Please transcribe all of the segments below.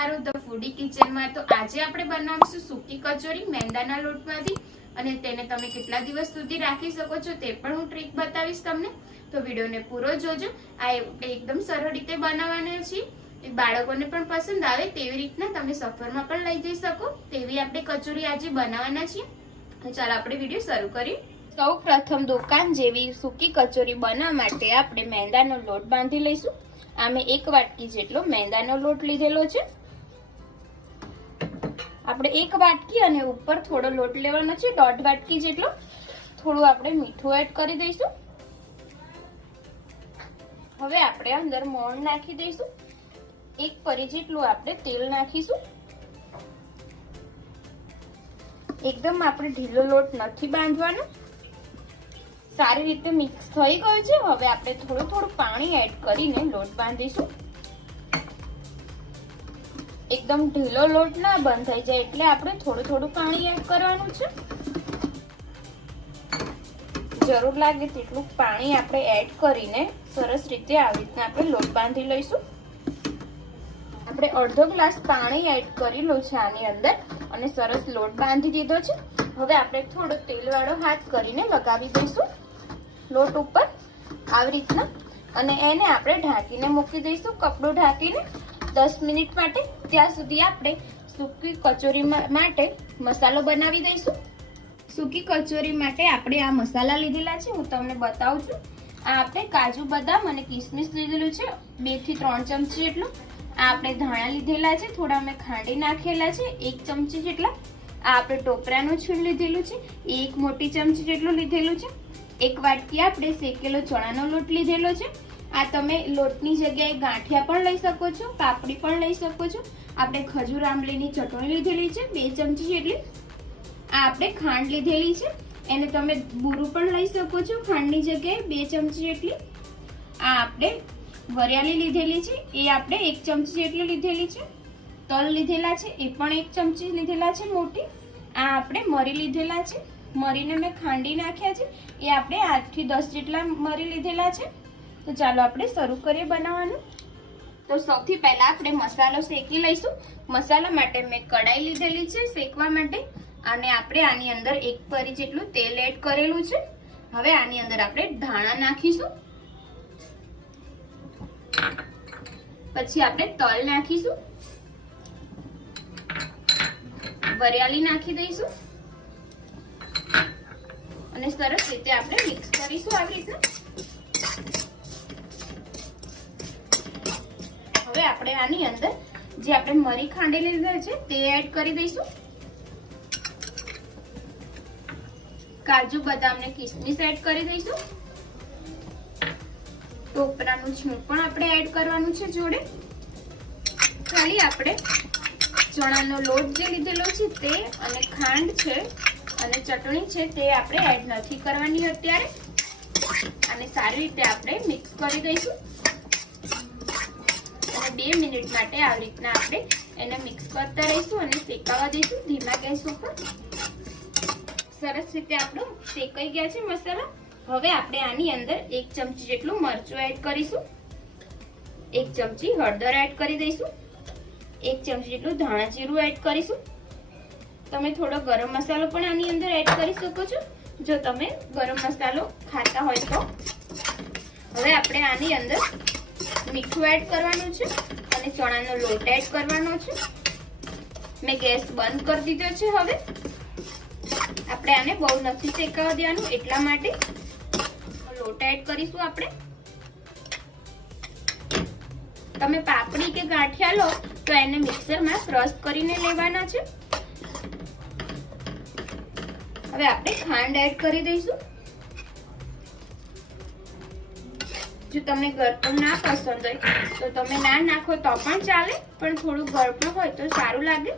તમારું ધ ફૂડી કિચનમાં। તો આજે આપણે બનાવીશું સૂકી કચોરી મેંદાના લોટમાંથી, અને તેને તમે કેટલા દિવસ સુધી રાખી શકો છો તે પણ હું ટ્રીક બતાવીશ તમને। તો વિડીયોને પૂરો જોજો। આ એકદમ સરળ રીતે બનાવવાના છે, બાળકોને પણ પસંદ આવે તેવી રીતના તમે સફરમાં પણ લઈ જઈ શકો તેવી આપણે કચોરી આજે બનાવવાના છીએ। તો ચાલો આપણે વિડીયો શરૂ કરીએ। સૌ પ્રથમ દુકાન જેવી સૂકી કચોરી બનાવવા માટે આપણે મેંદાનો લોટ બાંધી લઈશું। આ મેં 1 વાટકી જેટલો મેંદાનો લોટ લીધેલો છે। આપણે 1 વાટકી અને ઉપર થોડો લોટ લેવાનો છે, 1.5 વાટકી જેટલો। થોડું આપણે મીઠું એડ કરી દઈશું। હવે આપણે અંદર મોણ નાખી દઈશું। 1 પરી જેટલું આપણે તેલ નાખીશું। એકદમ આપણે ઢીલો લોટ નથી બાંધવાનો, સારી રીતે મિક્સ થઈ ગયું છે। હવે આપણે થોડું પાણી એડ કરીને લોટ બાંધીશું। એકદમ ઢીલો લોટ ના બંધાઈ જાય એટલે આપણે થોડું પાણી એડ કરવાનું છે। જરૂર લાગે તેટલું પાણી આપણે એડ કરીને સરસ રીતે આવી રીતના આપણે લોટ બાંધી લઈશું। આપણે અડધો ગ્લાસ પાણી એડ કરેલું છે આની અંદર અને સરસ લોટ બાંધી દીધો છે। હવે આપણે થોડો તેલવાળો હાથ કરીને લગાવી દઈશું લોટ ઉપર આવી રીતના, અને એને આપણે ઢાંકીને મૂકી દઈશું, કપડું ઢાંકીને 10 મિનિટ માટે। ત્યાં સુધી આપણે સૂકી કચોરી માટે મસાલો બનાવી દઈશું। સૂકી કચોરી માટે આપણે આ મસાલા લીધેલા છે, હું તમને બતાવું છું। આ આપણે કાજુ બદામ અને કિસમિસ લીધેલું છે 2 થી 3 ચમચી જેટલું। આ આપણે ધાણા લીધેલા છે, થોડા મેં ખાંડી નાખેલા છે 1 ચમચી જેટલા। આ આપણે ટોપરાનું છીણ લીધેલું છે 1 મોટી ચમચી જેટલું લીધેલું છે। 1 વાટકી આપણે શેકેલો ચણાનો લોટ લીધેલો છે। આ તમે લોટની જગ્યાએ ગાંઠિયા પણ લઈ શકો છો, પાપડી પણ લઈ શકો છો। આપણે ખજૂર આંબલીની ચટણી લીધેલી છે 2 ચમચી જેટલી। આ આપણે ખાંડ લીધેલી છે, એને તમે બુરું પણ લઈ શકો છો ખાંડની જગ્યાએ 2 ચમચી જેટલી। આ આપણે વરિયાળી લીધેલી છે, એ આપણે 1 ચમચી જેટલી લીધેલી છે। તલ લીધેલા છે, એ પણ 1 ચમચી લીધેલા છે મોટી। આ આપણે મરી લીધેલા છે, મરીને મેં ખાંડી નાખ્યા છે, એ આપણે 8 થી 10 જેટલા મરી લીધેલા છે। તો ચાલો આપણે શરૂ કરીએ બનાવવાનું। તો સૌથી પહેલા આપણે મસાલો શેકી લઈશું। મસાલા માટે મેં કડાઈ લીધેલી છે શેકવા માટે, અને આપણે આની અંદર 1 પરી જેટલું તેલ એડ કરેલું છે। હવે આની અંદર આપણે ધાણા નાખીશું, પછી આપણે તલ નાખીશું, વરિયાળી નાખી દઈશું અને સરસ રીતે આપણે મિક્સ કરીશું આવી રીતના। હવે આપણે આની અંદર જે આપણે મરી ખાંડેલી લીધેલ છે તે એડ કરી દઈશું। કાજુ બદામ ને કિસમિસ એડ કરી દઈશું। ટોપરાનું છીણ પણ આપણે એડ કરવાનું છે જોડે। ખાલી આપણે ચણાનો લોટ જે લીધેલો છે તે અને ખાંડ છે અને ચટણી છે તે આપણે એડ નથી કરવાની અત્યારે। અને સારી રીતે આપણે મિક્સ કરી દઈશું અને 2 મિનિટ માટે આવી રીતના આપણે એને મિક્સ કરતા રહીશું અને શેકાવા દઈશું ધીમા ગેસ ઉપર। સરસ રીતે આપણો શેકાઈ ગયા છે મસાલા। હવે આપણે આની અંદર 1 ચમચી જેટલું મરચું એડ કરીશું, 1 ચમચી હળદર એડ કરી દઈશું, 1 ચમચી જેટલું ધાણા જીરું એડ કરીશું। તમે થોડો ગરમ મસાલો પણ આની અંદર એડ કરી શકો છો જો તમે ગરમ મસાલો ખાતા હોય તો। હવે આપણે આની અંદર મીઠું એડ કરવાનું છે અને ચણાનો લોટ એડ કરવાનો છે। મેં ગેસ બંધ કરી દીધો છે। હવે આપણે આને બહુ નથી શેકાવા દેવાનું, એટલા માટે લોટ એડ કરીશું આપણે। તમે પાપડી કે ગાંઠિયા લો તો એને મિક્સરમાં ક્રશ કરીને લેવાના છે। હવે આપણે ખાંડ એડ કરી દઈશું। જો તમને ગળપણ ના પસંદ હોય તો તમે ના નાખો તો પણ ચાલે, પણ થોડું ગળપણ હોય તો સારું લાગે।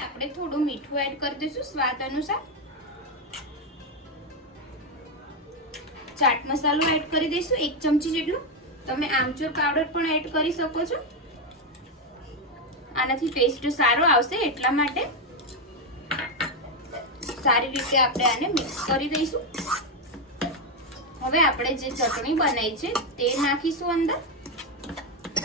આપણે થોડું મીઠું એડ કરી દઈશું સ્વાદ અનુસાર। ચાટ મસાલો એડ કરી દઈશું 1 ચમચી જેટલું। તમે આમચૂર પાવડર પણ એડ કરી શકો છો, આનાથી ટેસ્ટ સારો આવશે એટલા માટે। સારી રીતે આપણે આને મિક્સ કરી દઈશું। હવે આપણે જે ચટણી બનાવી છે તે નાખીશું અંદર।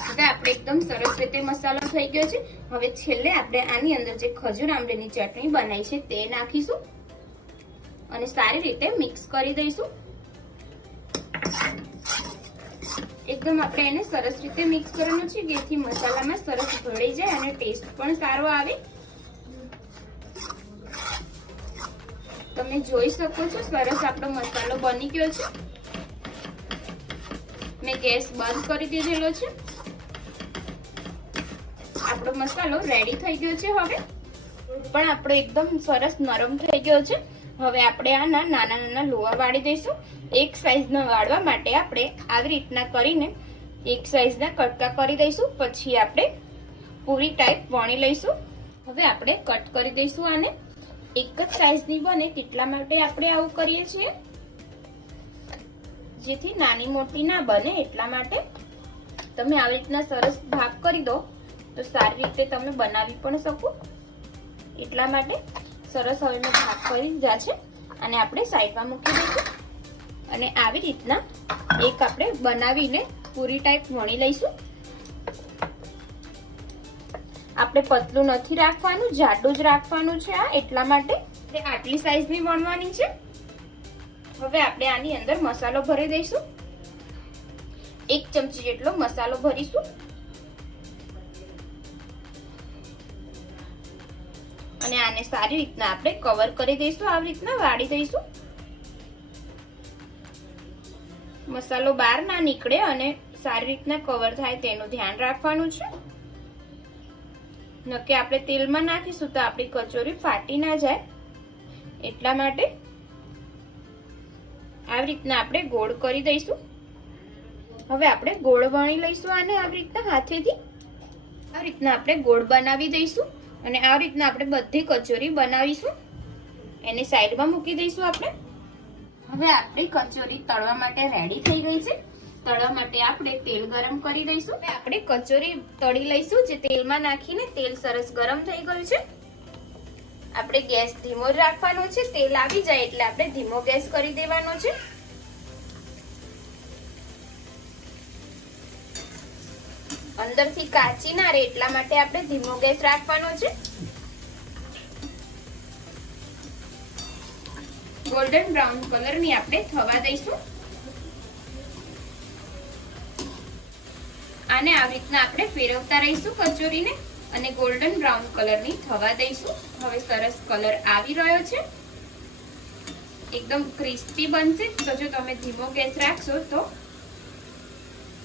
હવે આપણે એકદમ સરસ રીતે મસાલો થઈ ગયો છે. હવે છેલ્લે આપણે આની અંદર જે ખજૂર આમલીની ચટણી બનાવી છે તે નાખીશું અને સારી રીતે મિક્સ કરી દઈશું. એકદમ આપણે એને સરસ રીતે મિક્સ કરવાનું છે જેથી મસાલામાં સરસ ભળી જાય અને ટેસ્ટ પણ સારો આવે. તમે જોઈ શકો છો સરસ આપણો મસાલો બની ગયો છે. મેં ગેસ બંધ કરી દીધેલો છે. આપણો મસાલો રેડી થઈ ગયો છે. હવે પણ આપણો એકદમ સરસ નરમ થઈ ગયો છે. હવે આપણે આના નાના નાના લોવા વાળી દઈશું. એક સાઈઝના વાળવા માટે આપણે આવી રીતના કરીને એક સાઈઝના કટકા કરી દઈશું. પછી આપણે પૂરી ટાઈપ વણી લઈશું. હવે આપણે કટ કરી દઈશું આને. એક જ સાઈઝની બને તેટલા માટે આપણે આવું કરીએ છીએ, જેથી નાની મોટી ના બને એટલા માટે. તમે આવી રીતના સરસ ભાગ કરી દો તો સારી રીતે તમે બનાવી પણ શકો એટલા માટે. સરસ હવે મેં ભાગ કરી દીધા છે અને આપણે સાઈડમાં મૂકી દઈશું. અને આવી રીતના એક આપણે બનાવીને પૂરી ટાઈપ વણી લઈશું. આપણે પતલું નથી રાખવાનું, જાડું જ રાખવાનું છે આ એટલા માટે. આટલી સાઈઝની વણવાની છે. હવે આપણે આની અંદર મસાલો ભરી દઈશું. 1 ચમચી જેટલો મસાલો ભરીશું અને આને સારી રીતના આપણે કવર કરી દઈશું. આવી રીતના વાળી દઈશું. મસાલો બહાર ના નીકળે અને સારી રીતના કવર થાય તેનું ધ્યાન રાખવાનું છે. નકે આપણે તેલમાં નાખીશું તો આપણી કચોરી ફાટી ના જાય એટલા માટે આવી રીતના આપણે ગોળ કરી દઈશું. હવે આપણે ગોળ વણી લઈશું આને આવી રીતના હાથેથી. આવી રીતના આપણે ગોળ બનાવી દઈશું અને આવી રીતના આપણે બધી કચોરી બનાવીશું. એને સાઈડમાં મૂકી દઈશું આપણે. હવે આપણી કચોરી તળવા માટે રેડી થઈ ગઈ છે. તળવા માટે આપણે તેલ ગરમ કરી દઈશું. આપણે કચોરી તળી લઈશું. જે તેલમાં નાખીને તેલ સરસ ગરમ થઈ ગયું છે. આપણે ગેસ ધીમો રાખવાનો છે. તેલ આવી જાય એટલે આપણે ધીમો ગેસ કરી દેવાનો છે. અંદરથી કાચી ના રહે એટલા માટે આપણે ધીમો ગેસ રાખવાનો છે. ગોલ્ડન બ્રાઉન કલરની આપણે થવા દઈશું. આને આવી રીતના આપણે ફેરવતા રહીશું કચોરીને અને ગોલ્ડન બ્રાઉન કલરની થવા દઈશું. હવે સરસ કલર આવી રહ્યો છે. એકદમ ક્રિસ્પી બનશે. તો જો તમે ધીમો ગેસ રાખશો તો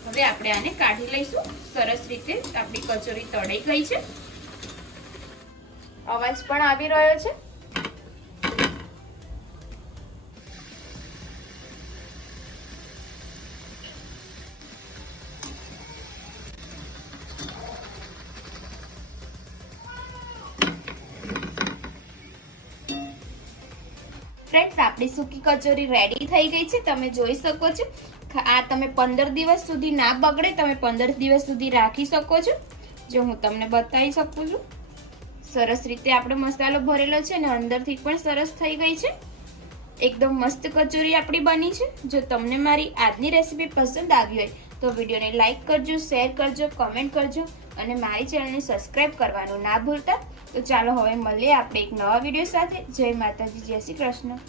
હવે આપણે આને કાઢી લઈશું. સરસ રીતે આપણી કચોરી તળાઈ ગઈ છે. અવાજ પણ આવી રહ્યો છે. ફ્રેન્ડ્સ, આપણી સૂકી કચોરી રેડી થઈ ગઈ છે. તમે જોઈ શકો છો. આ તમે 15 દિવસ સુધી ના બગડે, તમે 15 દિવસ સુધી રાખી શકો છો. જો હું તમને બતાવી શકું છું. સરસ રીતે આપણો મસાલો ભરેલો છે અને અંદરથી પણ સરસ થઈ ગઈ છે. એકદમ મસ્ત કચોરી આપણી બની છે. જો તમને મારી આજની રેસીપી પસંદ આવી હોય તો વિડીયોને લાઈક કરજો, શેર કરજો, કમેન્ટ કરજો અને મારી ચેનલને સબસ્ક્રાઇબ કરવાનું ના ભૂલતા. તો ચાલો હવે મળીએ આપણે એક નવા વિડીયો સાથે. જય માતાજી, જય શ્રી કૃષ્ણ.